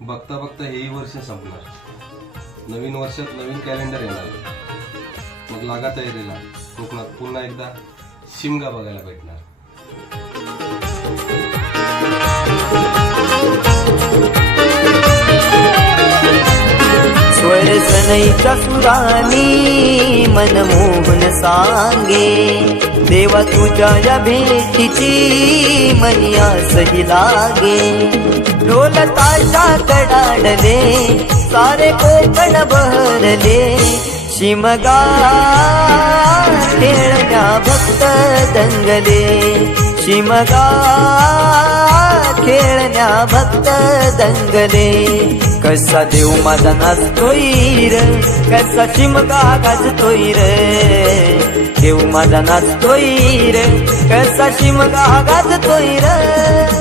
बघता बघता हेही वर्ष संपणार. नवीन वर्षात नवीन कॅलेंडर येणार. मग लागा तयारीला. कोकणात पुन्हा एकदा शिमगा बघायला भेटणार. स्वर सनईच्या सुरानी मनमोहन सांगे, देवा तुझ्या या भेटीची मनी आसही लागे. ढोल ताशा कडाडले सारे कोकण बहरले, शिमगा खेळण्या भक्त दंगले. शिमगा खेळण्या भक्त दंगले. कसा देव माझा नाचतोय र, कसा शिमगा गाजतोय र. देव माझा नाचतोय र, कसा शिमगा गाजतोय र.